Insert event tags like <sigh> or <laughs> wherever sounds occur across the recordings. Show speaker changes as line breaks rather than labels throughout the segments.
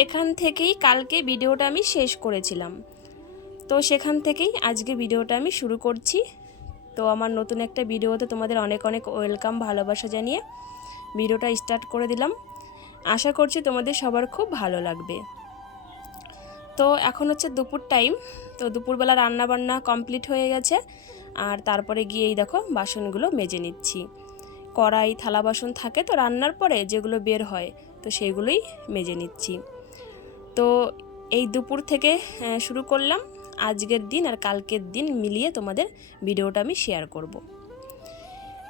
এখান থেকেই কালকে ভিডিওটা আমি শেষ করেছিলাম। তো সেখান থেকেই আজকে ভিডিওটা আমি শুরু করছি। তো আমার নতুন একটা ভিডিওতে তোমাদের অনেক অনেক ওয়েলকাম, ভালোবাসা জানিয়ে ভিডিওটা স্টার্ট করে দিলাম। আশা করছি তোমাদের সবার খুব ভালো লাগবে। তো এখন হচ্ছে দুপুর টাইম। তো দুপুরবেলা রান্না বান্না কমপ্লিট হয়ে গেছে। আর তারপরে গিয়েই দেখো বাসনগুলো মেজে নিচ্ছি। কড়াই, থালা বাসন থাকে তো রান্নার পরে যেগুলো বের হয়, তো সেগুলোই মেজে নিচ্ছি। তো এই দুপুর থেকে শুরু করলাম। আজকের দিন আর কালকের দিন মিলিয়ে তোমাদের ভিডিওটা আমি শেয়ার করব।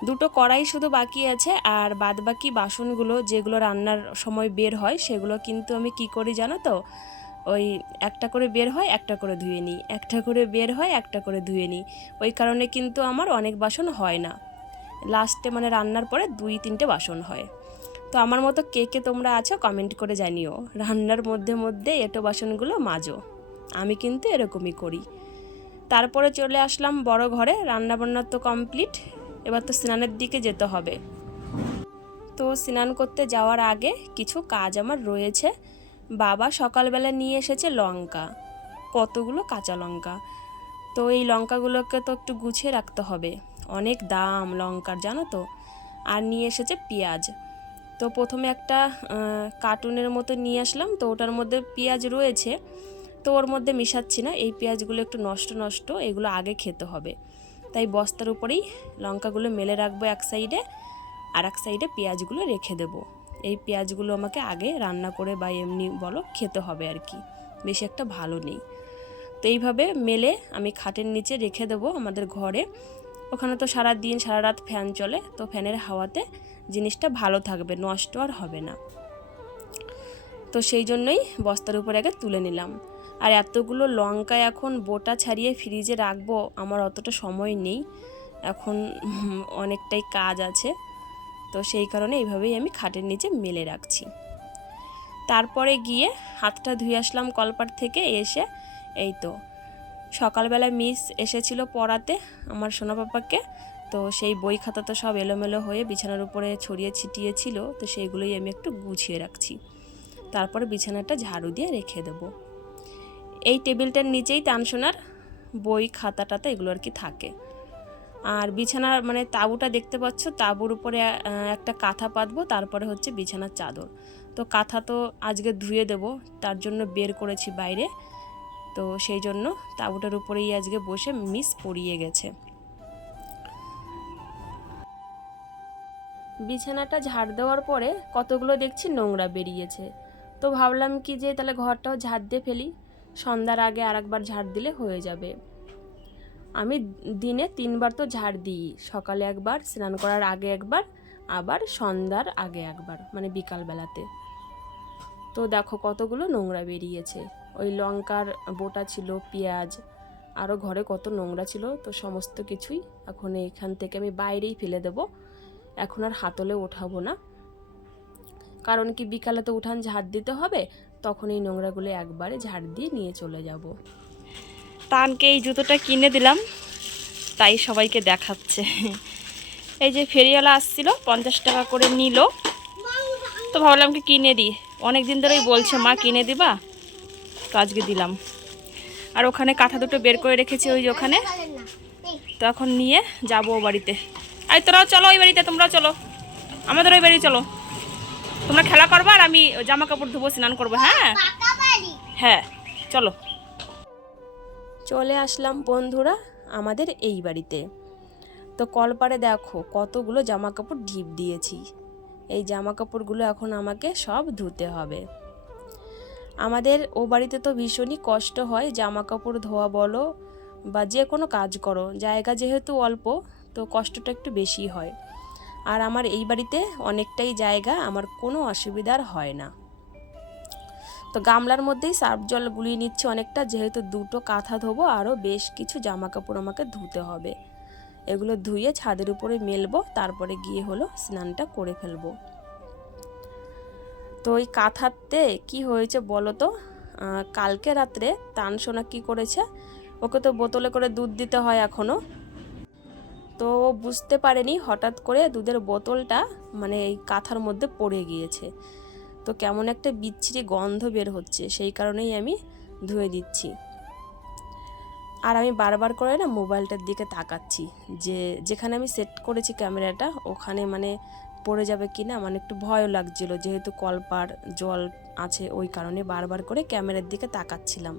দুটো কড়াই শুধু বাকি আছে আর বাদ বাকি বাসনগুলো, যেগুলো রান্নার সময় বের হয়, সেগুলো কিন্তু আমি কি করি জানো তো? ওই একটা করে বের হয়, একটা করে ধুয়ে নিই। একটা করে বের হয়, একটা করে ধুয়ে নিই। ওই কারণে কিন্তু আমার অনেক বাসন হয় না। লাস্টে মানে রান্নার পরে দুই তিনটে বাসন হয়। তো আমার মতো কে কে তোমরা আছো কমেন্ট করে জানিও। রান্নার মধ্যে মধ্যে এটো বাসনগুলো মাজো। আমি কিন্তু এরকমই করি। তারপরে চলে আসলাম বড় ঘরে রান্না বান্না তো কমপ্লিট এবার তো স্নানের দিকে যেতে হবে। তো স্নান করতে যাওয়ার আগে কিছু কাজ আমার রয়েছে। বাবা সকালবেলা নিয়ে এসেছে লঙ্কা, কতগুলো কাঁচা লঙ্কা। তো এই লঙ্কাগুলোকে তো একটু গুছিয়ে রাখতে হবে। অনেক দাম লঙ্কার, জানো তো? আর নিয়ে এসেছে পেঁয়াজ। তো প্রথমে একটা কার্টুনের মতো নিয়ে আসলাম। তো ওটার মধ্যে পেঁয়াজ রয়েছে। তো ওর মধ্যে মিশাচ্ছি না। এই পেঁয়াজগুলো একটু নষ্ট নষ্ট, এগুলো আগে খেতে হবে। তাই বস্তার উপরেই লঙ্কাগুলো মেলে রাখব এক সাইডে আর এক সাইডে পেঁয়াজগুলো রেখে দেবো। এই পেঁয়াজগুলো আমাকে আগে রান্না করে বা এমনি বলো খেতে হবে আর কি। বেশি একটা ভালো নেই। তো এইভাবে মেলে আমি খাটের নিচে রেখে দেবো আমাদের ঘরে। ওখানে তো সারা দিন সারা রাত ফ্যান চলে। তো ফ্যানের হাওয়াতে জিনিসটা ভালো থাকবে, নষ্ট আর হবে না। তো সেই জন্যই বস্তার উপরে আগে তুলে নিলাম। আর এতগুলো লঙ্কা এখন বোটা ছাড়িয়ে ফ্রিজে রাখব, আমার অতটা সময় নেই। এখন অনেকটাই কাজ আছে, তো সেই কারণে এইভাবেই আমি খাটের নিচে মেলে রাখছি। তারপরে গিয়ে হাতটা ধুয়ে আসলাম কলপাট থেকে এসে, এই তো। সকালবেলা মিস এসেছিল পড়াতে, আমার সোনা পাপাকে তো সেই বই খাতা তো সব এলোমেলো হয়ে বিছানার উপরে ছড়িয়ে ছিটিয়ে ছিল, তো সেইগুলোই আমি একটু গুছিয়ে রাখছি। তারপরে বিছানাটা ঝাড়ু দিয়ে রেখে দেবো। এই টেবিলটার নিচেই তানসোনার বই খাতা টাতা এগুলো আর কি থাকে। আর বিছানার মানে তাঁবুটা দেখতে পাচ্ছ, তাঁবুর উপরে একটা কাঁথা পাতবো, তারপরে হচ্ছে বিছানার চাদর। তো কাঁথা তো আজকে ধুয়ে দেব, তার জন্য বের করেছি বাইরে। তো সেই জন্য তাঁবুটার উপরেই আজকে বসে মিস পড়িয়ে গেছে। বিছানাটা ঝাড় দেওয়ার পরে কতগুলো দেখছি নোংরা বেরিয়েছে। তো ভাবলাম কি যে তাহলে ঘরটাও ঝাড় দিয়ে ফেলি, সন্ধ্যার আগে আরেকবার ঝাড় দিলে হয়ে যাবে। আমি দিনে তিনবার তো ঝাড় দিই, সকালে একবার, স্নান করার আগে একবার, আবার সন্ধ্যার আগে একবার মানে বিকালবেলাতে। তো দেখো কতগুলো নোংরা বেরিয়েছে। ওই লঙ্কার বোটা ছিল, পেঁয়াজ আরও ঘরে কত নোংরা ছিল, তো সমস্ত কিছুই এখন এখান থেকে আমি বাইরেই ফেলে দেব। এখন আর হাতলে ওঠাবো না। কারণ কি বিকালে তো উঠান ঝাড় দিতে হবে তখন এই নোংরাগুলো একবারে ঝাড় দিয়ে নিয়ে চলে যাব। তানকে এই জুতোটা কিনে দিলাম, তাই সবাইকে দেখাচ্ছে। এই যে ফেরিওয়ালা আসছিল, পঞ্চাশ টাকা করে নিল। তো ভাবলাম কি কিনে দিই। অনেক দিন ধরেই বলছে, মা, কিনে দিবা? তো আজকে দিলাম। আর ওখানে কাঁথা দুটো বের করে রেখেছি ওই যে ওখানে। তো এখন নিয়ে যাব বাড়িতে। আর তোরাও চলো ওই বাড়িতে তোমরাও চলো। আমাদের ওই বাড়ি চলো। তোমরা খেলা করবা আর আমি জামা কাপড় ধুবো, স্নান করব হ্যাঁ? হ্যাঁ চলো। চলে আসলাম বন্ধুরা আমাদের এই বাড়িতে। তো কলপারে দেখো কতগুলো জামা কাপড় ঢিপ দিয়েছি। এই জামা কাপড়গুলো এখন আমাকে সব ধুতে হবে। আমাদের ও বাড়িতে তো ভীষণই কষ্ট হয় জামা কাপড় ধোয়া বলো বা যে কোনো কাজ করো। জায়গা যেহেতু অল্প তো কষ্টটা একটু বেশি হয়। আর আমার এই বাড়িতে অনেকটাই জায়গা, আমার কোনো অসুবিধার হয় না। তো গামলার মধ্যেই সার্ফ জল গুলিয়ে নিচ্ছে অনেকটা, যেহেতু দুটো কাঁথা ধোবো আরও বেশ কিছু জামা কাপড় আমাকে ধুতে হবে। এগুলো ধুয়ে ছাদের উপরে মেলবো, তারপরে গিয়ে হলো স্নানটা করে ফেলব। তো ওই কাঁথাতে কি হয়েছে বলো তো? কালকে রাত্রে তানসোনা কি করেছে? ওকে তো বোতলে করে দুধ দিতে হয় এখনও তো বুঝতে পারেনি হঠাৎ করে দুধের বোতলটা মানে এই কাঁথার মধ্যে পড়ে গিয়েছে। তো কেমন একটা বিচ্ছিরি গন্ধ বের হচ্ছে, সেই কারণেই আমি ধুয়ে দিচ্ছি। আর আমি বারবার করে না মোবাইলটার দিকে তাকাচ্ছি, যে যেখানে আমি সেট করেছি ক্যামেরাটা ওখানে মানে পড়ে যাবে কি না মানে একটু ভয়ও লাগছিল। যেহেতু কলপার জল আছে ওই কারণে বারবার করে ক্যামেরার দিকে তাকাচ্ছিলাম।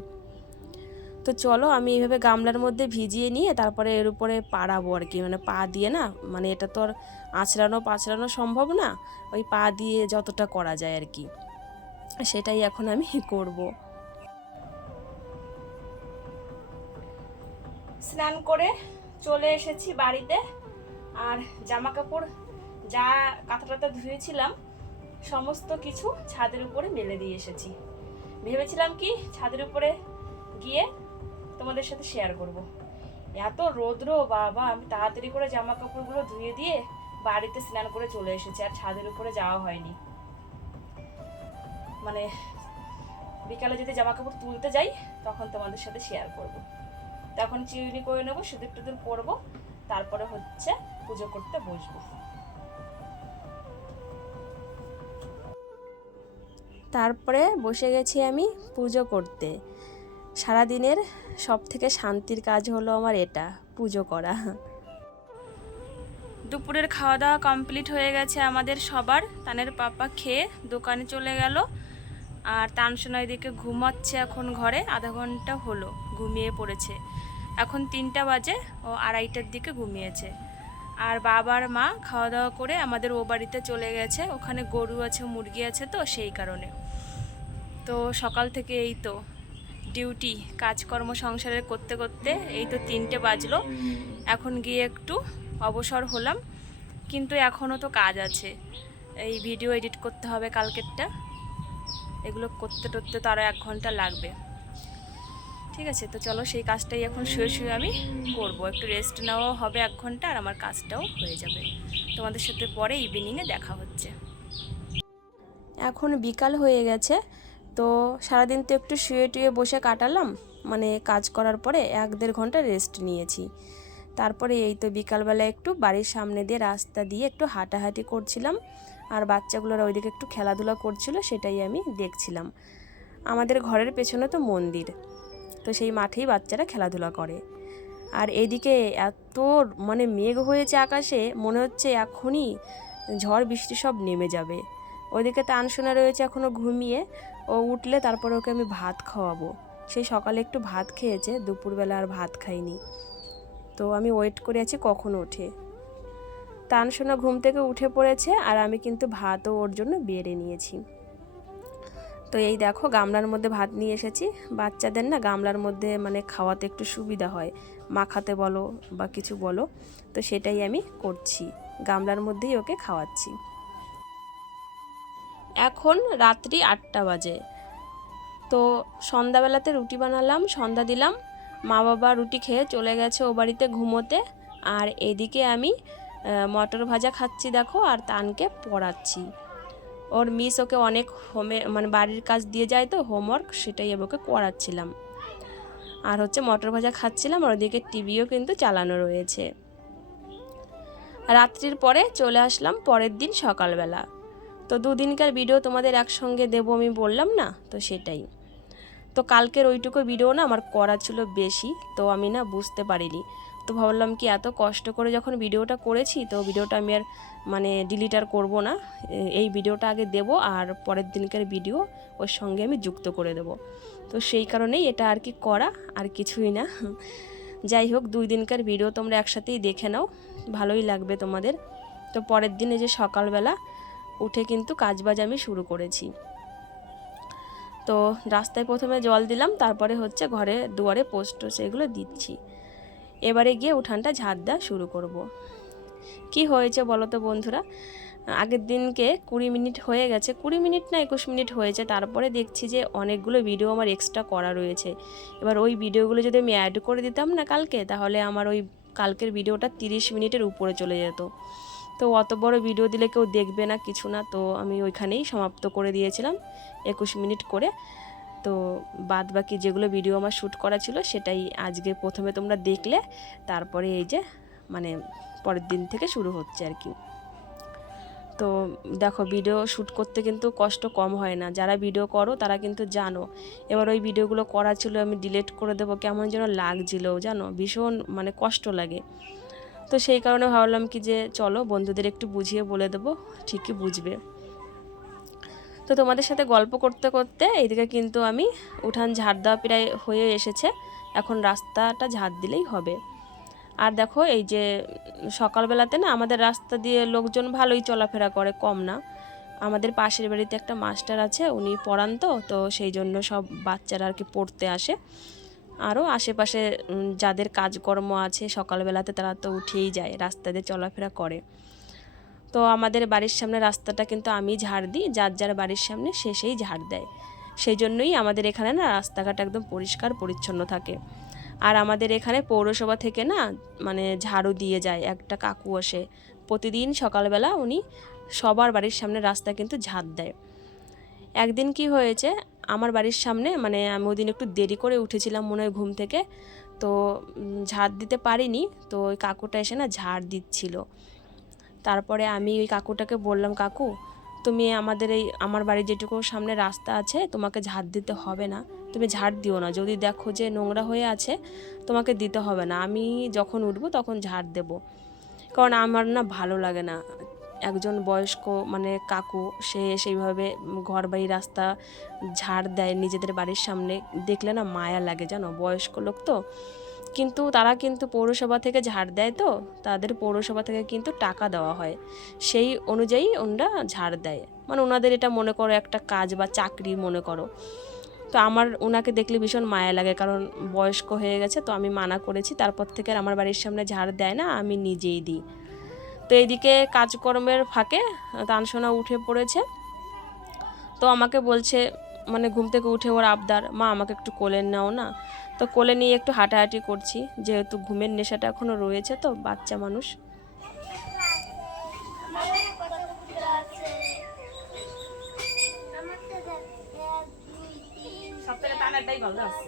তো চলো আমি এইভাবে গামলার মধ্যে ভিজিয়ে নিয়ে তারপরে এর উপরে পাড়াবো আর কি। মানে পা দিয়ে না মানে এটা তো আর আঁচড়ানো পাঁচড়ানো সম্ভব না, ওই পা দিয়ে যতটা করা যায় আর কি। সেটাই এখন আমি করব। স্নান করে চলে এসেছি বাড়িতে, আর জামা কাপড় যা কাঁথাটাতে ধুয়েছিলাম, সমস্ত কিছু ছাদের উপরে মেলে দিয়ে এসেছি। ভেবেছিলাম কি ছাদের উপরে গিয়ে তোমাদের সাথে শেয়ার করব। এত রৌদ্র, বাবা, আমি তাড়াতাড়ি করে জামা কাপড়গুলো ধুয়ে দিয়ে বাড়িতে স্নান করে চলে এসেছি, আর ছাদের উপরে যাওয়া হয়নি মানে বিকালে যদি জামা কাপড় তুলতে যাই, তখন তোমাদের সাথে শেয়ার করব। তখন চিরুনি করে নেব, সিঁদুর টুদুর পরবো, তারপরে হচ্ছে পুজো করতে বসবো তারপরে বসে গেছি আমি পুজো করতে সারাদিনের সব থেকে শান্তির কাজ হলো আমার এটা, পুজো করা। দুপুরের খাওয়া দাওয়া কমপ্লিট হয়ে গেছে আমাদের সবার। তানের পাপা খেয়ে দোকানে চলে গেল। আর তানসোনা এদিকে ঘুমাচ্ছে এখন ঘরে, আধা ঘণ্টা হলো ঘুমিয়ে পড়েছে। এখন তিনটা বাজে, ও আড়াইটার দিকে ঘুমিয়েছে। আর বাবার মা খাওয়া দাওয়া করে আমাদের ও বাড়িতে চলে গেছে। ওখানে গরু আছে, মুরগি আছে তো সেই কারণে। তো সকাল থেকে এই তো। ডিউটি কাজকর্ম সংসারের করতে করতে এই তো তিনটে বাজলো। এখন গিয়ে একটু অবসর হলাম, কিন্তু এখনও তো কাজ আছে। এই ভিডিও এডিট করতে হবে কালকেরটা। এগুলো করতে টরতে তো আরও এক ঘণ্টা লাগবে। ঠিক আছে, তো চলো সেই কাজটাই এখন শুয়ে শুয়ে আমি করব। একটু রেস্ট নেওয়াও হবে এক ঘণ্টা আর আমার কাজটাও হয়ে যাবে। তোমাদের সাথে পরে ইভিনিংয়ে দেখা হচ্ছে। এখন বিকাল হয়ে গেছে। তো সারাদিন তো একটু শুয়ে টুয়ে বসে কাটালাম মানে কাজ করার পরে এক দেড় ঘণ্টা রেস্ট নিয়েছি। তারপরে এই তো বিকালবেলা একটু বাড়ির সামনে দিয়ে রাস্তা দিয়ে একটু হাঁটাহাঁটি করছিলাম, আর বাচ্চাগুলোরা ওইদিকে একটু খেলাধুলা করছিল সেটাই আমি দেখছিলাম। আমাদের ঘরের পেছনে তো মন্দির, তো সেই মাঠেই বাচ্চারা খেলাধুলা করে। আর এদিকে এত মানে মেঘ হয়েছে আকাশে, মনে হচ্ছে এখনই ঝড় বৃষ্টি সব নেমে যাবে। ওইদিকে তানসোনা রয়েছে এখনও ঘুমিয়ে। ও উঠলে তারপরে ওকে আমি ভাত খাওয়াবো। সেই সকালে একটু ভাত খেয়েছে, দুপুরবেলা আর ভাত খাইনি। তো আমি ওয়েট করে আছি কখন ওঠে। তানসোনা ঘুম থেকে উঠে পড়েছে আর আমি কিন্তু ভাতও ওর জন্য বেড়ে নিয়েছি। তো এই দেখো গামলার মধ্যে ভাত নিয়ে এসেছি। বাচ্চাদের না গামলার মধ্যে মানে খাওয়াতে একটু সুবিধা হয়। মাখাতে বলো বা কিছু বলো। তো সেটাই আমি করছি। গামলার মধ্যেই ওকে খাওয়াচ্ছি। এখন রাত্রি আটটা বাজে। তো সন্ধ্যাবেলাতে রুটি বানালাম, সন্ধ্যা দিলাম। মা বাবা রুটি খেয়ে চলে গেছে ও বাড়িতে ঘুমোতে। আর এদিকে আমি মটর ভাজা খাচ্ছি দেখো আর তানকে পড়াচ্ছি। ওর মিস ওকে অনেক হোমে মানে বাড়ির কাজ দিয়ে যায় তো হোমওয়ার্ক সেটাই ওকে করাচ্ছিলাম আর হচ্ছে মটর ভাজা খাচ্ছিলাম আর ওদিকে টিভিও কিন্তু চালানো রয়েছে। রাত্রির পরে চলে আসলাম পরের দিন সকালবেলা। তো দুদিনকার ভিডিও তোমাদের একসঙ্গে দেবো আমি বললাম না, তো সেটাই। তো কালকের ওইটুকু ভিডিও না আমার করা ছিল বেশি, তো আমি না বুঝতে পারিনি। তো ভাবলাম কি এত কষ্ট করে যখন ভিডিওটা করেছি, তো ভিডিওটা আমি আর মানে ডিলিট আর করব না। এই ভিডিওটা আগে দেব আর পরের দিনকার ভিডিও ওর সঙ্গে আমি যুক্ত করে দেব। তো সেই কারণেই এটা আর কি করা, আর কিছুই না। যাই হোক, দুই দিনকার ভিডিও তোমরা একসাথেই দেখে নাও, ভালোই লাগবে তোমাদের। তো পরের দিনে যে সকালবেলা উঠে কিন্তু কাজবাজ আমি শুরু করেছি। তো রাস্তায় প্রথমে জল দিলাম, তারপরে হচ্ছে ঘরে দুয়ারে পোস্ট সেগুলো দিচ্ছি। এবারে গিয়ে উঠানটা ঝাঁট দেওয়া শুরু করব। কি হয়েছে বলো তো বন্ধুরা? আগের দিনকে কুড়ি মিনিট হয়ে গেছে, কুড়ি মিনিট না একুশ মিনিট হয়েছে, তারপরে দেখছি যে অনেকগুলো ভিডিও আমার এক্সট্রা করা রয়েছে। এবার ওই ভিডিওগুলো যদি আমি অ্যাড করে দিতাম না কালকে, তাহলে আমার ওই কালকের ভিডিওটা তিরিশ মিনিটের উপরে চলে যেত। তো অত বড় ভিডিও দিলে কেউ দেখবে না, কিছু না। তো আমি ওইখানেই সমাপ্ত করে দিয়েছিলাম একুশ মিনিট করে। তো বাদ বাকি যেগুলো ভিডিও আমার শ্যুট করা ছিল সেটাই আজকে প্রথমে তোমরা দেখলে, তারপরে এই যে মানে পরের দিন থেকে শুরু হচ্ছে আর কি। তো দেখো ভিডিও শ্যুট করতে কিন্তু কষ্ট কম হয় না। যারা ভিডিও করো, তারা কিন্তু জানো। এবার ওই ভিডিওগুলো করা ছিল, আমি ডিলিট করে দেবো, কেমন যেন লাগছিল, জানো? ভীষণ মানে কষ্ট লাগে। তো সেই কারণে ভাবলাম কি যে চলো বন্ধুদের একটু বুঝিয়ে বলে দেবো, ঠিকই বুঝবে। তো তোমাদের সাথে গল্প করতে করতে এইদিকে কিন্তু আমি উঠান ঝাড় দেওয়া প্রায় হয়ে এসেছে, এখন রাস্তাটা ঝাড় দিলেই হবে। আর দেখো এই যে সকালবেলাতে না আমাদের রাস্তা দিয়ে লোকজন ভালোই চলাফেরা করে, কম না। আমাদের পাশের বাড়িতে একটা মাস্টার আছে, উনি পড়ান তো তো সেই জন্য সব বাচ্চারা আর কি পড়তে আসে। আরও আশেপাশে যাদের কাজকর্ম আছে, সকালবেলাতে তারা তো উঠেই যায় রাস্তা দিয়ে চলাফেরা করে। তো আমাদের বাড়ির সামনে রাস্তাটা কিন্তু আমি ঝাড় দিই, যার যার বাড়ির সামনে সে সেই ঝাড় দেয়। সেই জন্যই আমাদের এখানে না রাস্তাঘাট একদম পরিষ্কার, পরিচ্ছন্ন থাকে। আর আমাদের এখানে পৌরসভা থেকে না মানে ঝাড়ু দিয়ে যায়, একটা কাকু আসে। প্রতিদিন সকালবেলা উনি সবার বাড়ির সামনে রাস্তা কিন্তু ঝাড় দেয়। একদিন কি হয়েছে, আমার বাড়ির সামনে মানে আমি ওই দিন একটু দেরি করে উঠেছিলাম মনে হয় ঘুম থেকে, তো ঝাড় দিতে পারিনি, তো ওই কাকুটা এসে না ঝাড় দিচ্ছিল। তারপরে আমি ওই কাকুটাকে বললাম, কাকু, তুমি আমাদের এই, আমার বাড়ির যেটুকু সামনে রাস্তা আছে, তোমাকে ঝাড় দিতে হবে না। তুমি ঝাড় দিও না। যদি দেখো যে নোংরা হয়ে আছে, তোমাকে দিতে হবে না। আমি যখন উঠবো তখন ঝাড় দেব। কারণ আমার না ভালো লাগে না। একজন বয়স্ক মানে কাকু, সে সেইভাবে ঘর বাড়ি রাস্তা ঝাড় দেয় নিজেদের বাড়ির সামনে। দেখলে না মায়া লাগে জানো, বয়স্ক লোক তো। কিন্তু তারা কিন্তু পৌরসভা থেকে ঝাড় দেয় তো, তাদের পৌরসভা থেকে কিন্তু টাকা দেওয়া হয়। সেই অনুযায়ী ওনারা ঝাড় দেয়। মানে ওনাদের এটা মনে করো একটা কাজ বা চাকরি মনে করো। তো আমার, ওনাকে দেখলে ভীষণ মায়া লাগে কারণ বয়স্ক হয়ে গেছে, তো আমি মানা করেছি। তারপর থেকে আর আমার বাড়ির সামনে ঝাড় দেয় না, আমি নিজেই দিই। তো এইদিকে কাজকর্মের ফাঁকে তানসোনা উঠে পড়েছে। তো আমাকে বলছে মানে ঘুম থেকে উঠে ওর আবদার, মা, আমাকে একটু কোলে নাও না। তো কোলে নিয়ে একটু হাঁটাহাঁটি করছি, যেহেতু ঘুমের নেশাটা এখনও রয়েছে তো, বাচ্চা মানুষ। টানাটাই ভালো আছে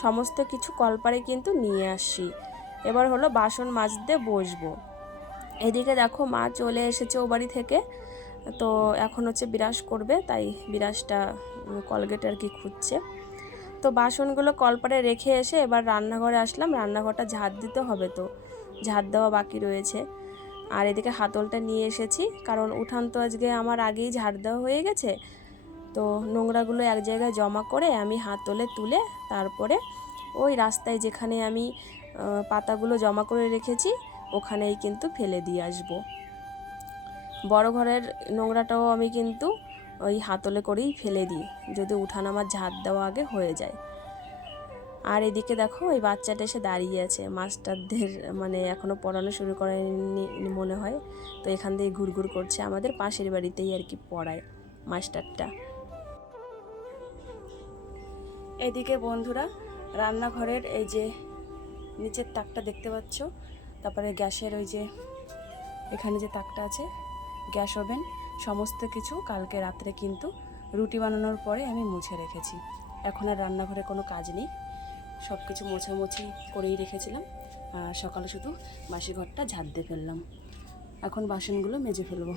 সমস্ত কিছু কলপারে কিন্তু নিয়ে আসি। এবার হলো বাসন মাজতে বসবো। এদিকে দেখো মা চলে এসেছে ও বাড়ি থেকে। তো এখন হচ্ছে বিরাস করবে, তাই বিরাসটা কলগেট আর কি খুঁজছে। তো বাসনগুলো কলপারে রেখে এসে এবার রান্নাঘরে আসলাম। রান্নাঘরটা ঝাড় দিতে হবে তো, ঝাড় দেওয়া বাকি রয়েছে। আর এদিকে হাতলটা নিয়ে এসেছি, কারণ উঠান তো আজকে আমার আগেই ঝাড় দেওয়া হয়ে গেছে। তো নোংরাগুলো এক জায়গায় জমা করে আমি হাতলে তুলে তারপরে ওই রাস্তায় যেখানে আমি পাতাগুলো জমা করে রেখেছি, ওখানেই কিন্তু ফেলে দিয়ে আসব। বড় ঘরের নোংরাটাও আমি কিন্তু ওই হাতলে করেই ফেলে দিই, যদি উঠান আমার ঝাড় দেওয়া আগে হয়ে যায়। আর এদিকে দেখো, ওই বাচ্চাটা এসে দাঁড়িয়ে আছে, মাস্টারদের মানে এখনও পড়ানো শুরু করেনি মনে হয়, তো এখান দিয়ে ঘুরঘুর করছে, আমাদের পাশের বাড়িতেই আর কি পড়ায় মাস্টারটা। এদিকে বন্ধুরা, রান্নাঘরের এই যে নিচের তাকটা দেখতে পাচ্ছ, তারপরে গ্যাসের ওই যে এখানে যে তাকটা আছে, গ্যাস ওভেন, সমস্ত কিছু কালকে রাত্রে কিন্তু রুটি বানানোর পরে আমি মুছে রেখেছি। এখন আর রান্নাঘরে কোনো কাজ নেই সব কিছু মোছামুছি করেই রেখেছিলাম, আর সকালে শুধু বাসি ঘরটা ঝাড় দিয়ে ফেললাম। এখন বাসনগুলো মেজে ফেলব।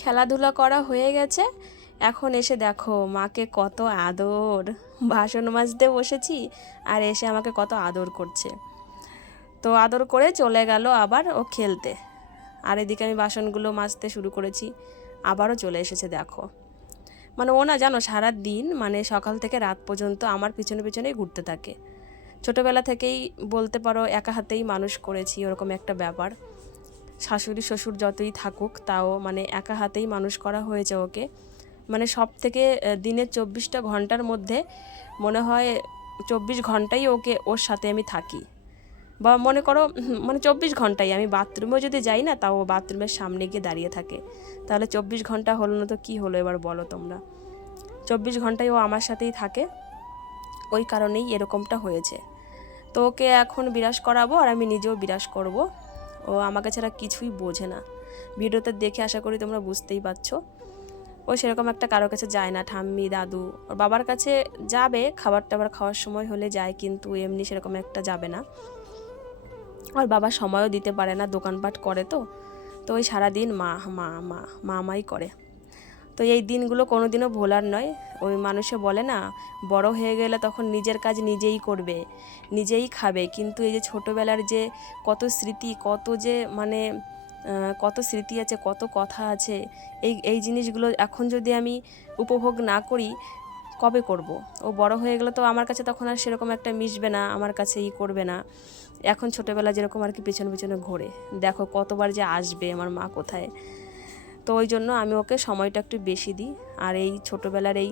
খেলাধুলা করা হয়ে গেছে এখন এসে দেখো, মাকে কত আদর। বাসন মাজতে বসেছি আর এসে আমাকে কত আদর করছে। তো আদর করে চলে গেল আবার ও খেলতে। আর এদিকে আমি বাসনগুলো মাজতে শুরু করেছি, আবারও চলে এসেছে দেখো। মানে ও না জানো সারা দিন মানে সকাল থেকে রাত পর্যন্ত আমার পিছনে পিছনেই ঘুরতে থাকে। ছোটোবেলা থেকেই বলতে পারো একা হাতেই মানুষ করেছি, ওরকম একটা ব্যাপার। শাশুড়ি, শ্বশুর যতই থাকুক, তাও মানে একা হাতেই মানুষ করা হয়েছে ওকে। মানে সব থেকে দিনের চব্বিশটা ঘণ্টার মধ্যে মনে হয় চব্বিশ ঘন্টাই ওকে ওর সাথে আমি থাকি। বা মনে করো মানে চব্বিশ ঘন্টাই, আমি বাথরুমেও যদি যাই না, তাও বাথরুমের সামনে গিয়ে দাঁড়িয়ে থাকে। তাহলে চব্বিশ ঘণ্টা হলো না তো কী হলো এবার বলো তোমরা? চব্বিশ ঘন্টায় ও আমার সাথেই থাকে। ওই কারণেই এরকমটা হয়েছে। তো ওকে এখন বিরাজ করাবো আর আমি নিজেও বিরাজ করব। ও আমাকে ছাড়া কিছুই বোঝে না। ভিডিওতে দেখে আশা করি তোমরা বুঝতেই পারছ। ও সেরকম একটা কারোর কাছে যায় না, ঠাম্মি, দাদু। ওর বাবার কাছে যাবে, খাবার টাবার খাওয়ার সময় হলে যায়, কিন্তু এমনি সেরকম একটা যাবে না। ওর বাবা সময়ও দিতে পারে না, দোকানপাট করে তো। তো ওই সারাদিন মা মা মা মা মাই করে। তো এই দিনগুলো কোনো দিনও ভোলার নয়। ওই মানুষে বলে না, বড় হয়ে গেলে তখন নিজের কাজ নিজেই করবে, নিজেই খাবে। কিন্তু এই যে ছোটোবেলার যে কত স্মৃতি, কত যে মানে কত স্মৃতি আছে, কত কথা আছে, এই এই জিনিসগুলো এখন যদি আমি উপভোগ না করি, কবে করব? ও বড় হয়ে গেলে তো আমার কাছে তখন আর সেরকম একটা মিশবে না, আমার কাছে ই করবে না। এখন ছোটোবেলা যেরকম আর কি পেছনে পেছনে ঘোরে। দেখো কতবার যে আসবে আমার মা কোথায়। তো ওই জন্য আমি ওকে সময়টা একটু বেশি দিই। আর এই ছোটোবেলার এই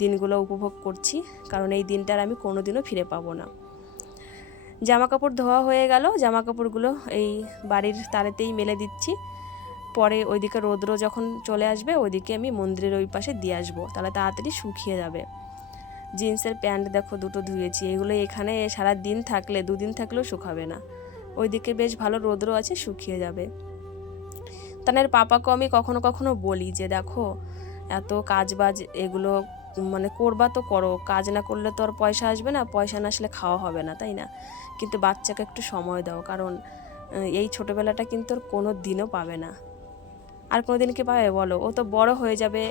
দিনগুলো উপভোগ করছি, কারণ এই দিনটার আমি কোনো দিনও ফিরে পাবো না। জামা কাপড় ধোয়া হয়ে গেল। জামা কাপড়গুলো এই বাড়ির তারেতেই মেলে দিচ্ছি। পরে ওইদিকে রৌদ্র যখন চলে আসবে, ওইদিকে আমি মন্দিরের ওই পাশে দিয়ে আসব। তাহলে তাড়াতাড়ি শুকিয়ে যাবে। জিন্সের প্যান্ট দেখো, দুটো ধুয়েছি। এগুলো এখানে সারা দিন থাকলে, দুদিন থাকলেও শুকাবে না। ওইদিকে বেশ ভালো রৌদ্র আছে, শুকিয়ে যাবে। তানের পাপাকে আমি কখনো কখনো বলি যে, দেখো, এত কাজ বাজ এগুলো মানে করবা তো করো, কাজ না করলে তো আর পয়সা আসবে না, পয়সা না আসলে খাওয়া হবে না, তাই না? কিন্তু বাচ্চাকে একটু সময় দাও, কারণ এই ছোটোবেলাটা কিন্তু ওর কোনো দিনও পাবে না। আর কোনো দিন কি পাবে বলো? ও তো বড় হয়ে যাবে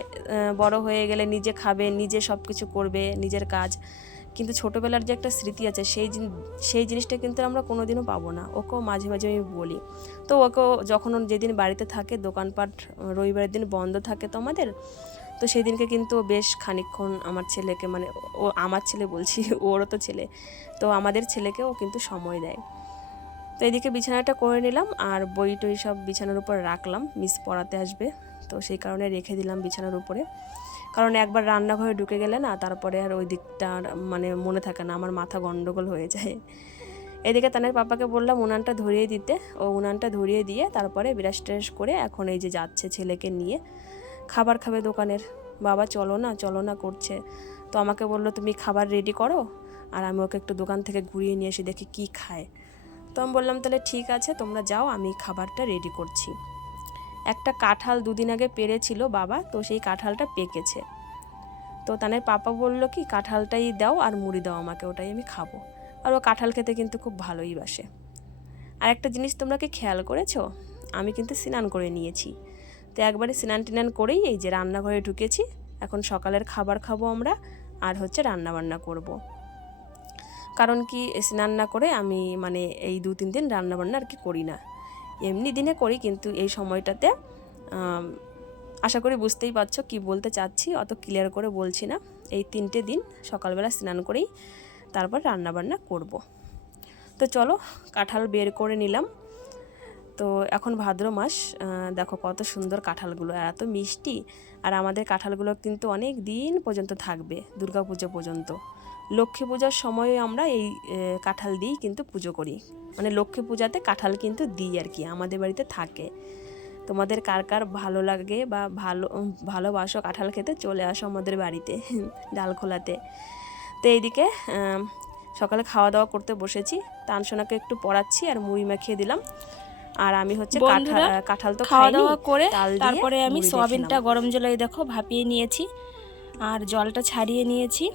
বড় হয়ে গেলে নিজে খাবে, নিজে সব কিছু করবে, নিজের কাজ। কিন্তু ছোটোবেলার যে একটা স্মৃতি আছে, সেই সেই জিনিসটা কিন্তু আমরা কোনো দিনও পাবো না। ওকেও মাঝে মাঝে আমি বলি। তো ওকেও যখন যেদিন বাড়িতে থাকে, দোকানপাট, রবিবারের দিন বন্ধ থাকে তো আমাদের তো সেই দিনকে কিন্তু বেশ খানিকক্ষণ আমার ছেলেকে মানে ও, আমার ছেলে বলছি, <laughs> ওরও তো ছেলে। তো আমাদের ছেলেকেও কিন্তু সময় দেয়। তো এদিকে বিছানাটা করে নিলাম আর বই টই সব বিছানার উপর রাখলাম। মিস পড়াতে আসবে। তো সেই কারণে রেখে দিলাম বিছানার উপরে। কারণ একবার রান্নাঘরে ঢুকে গেলে না তারপরে আর ওই দিকটা মানে মনে থাকে না, আমার মাথা গন্ডগোল হয়ে যায়। এদিকে তানের পাপাকে বললাম উনানটা ধরিয়ে দিতে। ও উনানটা ধরিয়ে দিয়ে তারপরে বিরাস করে এখন এই যে যাচ্ছে ছেলেকে নিয়ে। খাবার খাবে দোকানের। বাবা, চলো না চলো না, করছে। তো আমাকে বলল, তুমি খাবার রেডি করো আর আমি ওকে একটু দোকান থেকে ঘুরিয়ে নিয়ে এসে দেখি কী খায়। তো আমি বললাম, তাহলে ঠিক আছে, তোমরা যাও, আমি খাবারটা রেডি করছি। একটা কাঁঠাল দুদিন আগে পেরেছিল বাবা, তো সেই কাঁঠালটা পেকেছে। তো তানের পাপা বলল, কি, কাঁঠালটাই দাও আর মুড়ি দাও আমাকে, ওটাই আমি খাব। আর ও কাঁঠাল খেতে কিন্তু খুব ভালোই বাসে। আর একটা জিনিস তোমরা কি খেয়াল করেছ? আমি কিন্তু স্নান করে নিয়েছি। তো একবারে স্নান টিনান করেই এই যে রান্নাঘরে ঢুকেছি এখন সকালের খাবার খাব আমরা, আর হচ্ছে রান্না বান্না করব। কারণ কি, স্নান না করে আমি মানে এই দু তিন দিন রান্না বান্না আর কি করি না এমনি দিনে করি, কিন্তু এই সময়টাতে আশা করি বুঝতেই পারছ কি বলতে চাচ্ছি, অত ক্লিয়ার করে বলছি না এই তিনটে দিন সকালবেলা স্নান করেই তারপর রান্নাবান্না করব। তো চলো, কাঁঠাল বের করে নিলাম তো এখন ভাদ্র মাস দেখো কত সুন্দর কাঁঠালগুলো আর এত মিষ্টি। আর আমাদের কাঁঠালগুলো কিন্তু অনেক দিন পর্যন্ত থাকবে দুর্গাপুজো পর্যন্ত। লক্ষ্মী পূজার সময়ে আমরা এই কাঁঠাল দিয়েই কিন্তু পুজো করি। মানে লক্ষ্মী পূজাতে কাঁঠাল কিন্তু দিই আর কি, আমাদের বাড়িতে থাকে। তোমাদের কার কার ভালো লাগে বা ভালো ভালোবাসো কাঁঠাল খেতে, চলে আসো আমাদের বাড়িতে, <laughs> ডাল খোলাতে। তো এইদিকে সকালে খাওয়া দাওয়া করতে বসেছি, তানসোনাকে একটু পড়াচ্ছি আর মুড়ি মাখিয়ে দিলাম। আর আমি হচ্ছে কাঁঠাল কাঁঠাল তো
খাওয়া দাওয়া করে তারপরে আমি সয়াবিনটা গরম জলে দেখো ভাপিয়ে নিয়েছি আর জলটা ছাড়িয়ে নিয়েছি।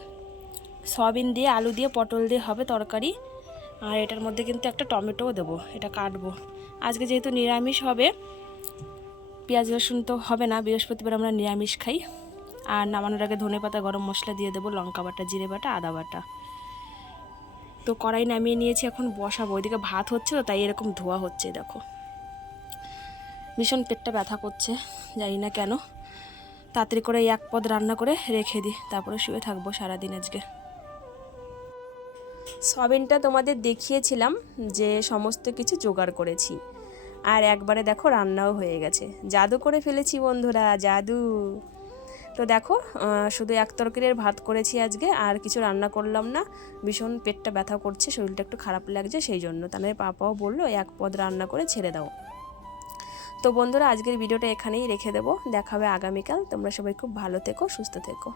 সয়াবিন দিয়ে আলু দিয়ে পটল দিয়ে হবে তরকারি আর এটার মধ্যে কিন্তু একটা টমেটোও দেবো এটা কাটবো। আজকে যেহেতু নিরামিষ হবে পেঁয়াজ রসুন তো হবে না বৃহস্পতিবার আমরা নিরামিষ খাই। আর নামানোর আগে ধনে পাতা গরম মশলা দিয়ে দেবো লঙ্কা বাটা জিরে বাটা আদা বাটা। তো কড়াই নামিয়ে নিয়েছি, এখন বসাবো। ওইদিকে ভাত হচ্ছে তো, তাই এরকম ধোয়া হচ্ছে, দেখো। ভীষণ পেটটা ব্যথা করছে, জানি না কেন। তাড়াতাড়ি করে এক পদ রান্না করে রেখে দিই, তারপরে শুয়ে থাকব সারাদিন আজকে।
সয়াবিনটা তোমাদের দেখিয়েছিলাম যে সমস্ত কিছু জোগাড় করেছি। আর একবারে দেখো রান্নাও হয়ে গেছে। জাদু করে ফেলেছি বন্ধুরা, জাদু। তো দেখো শুধু এক তরকারির ভাত করেছি আজকে, আর কিছু রান্না করলাম না। ভীষণ পেটটা ব্যথা করছে, শরীরটা একটু খারাপ লাগছে সেই জন্য। তাহলে পাপাও বলল, এক পদ রান্না করে ছেড়ে দাও। তো বন্ধুরা, আজকের ভিডিওটা এখানেই রেখে দেবো। দেখা হবে আগামীকাল। তোমরা সবাই খুব ভালো থেকো, সুস্থ থেকো।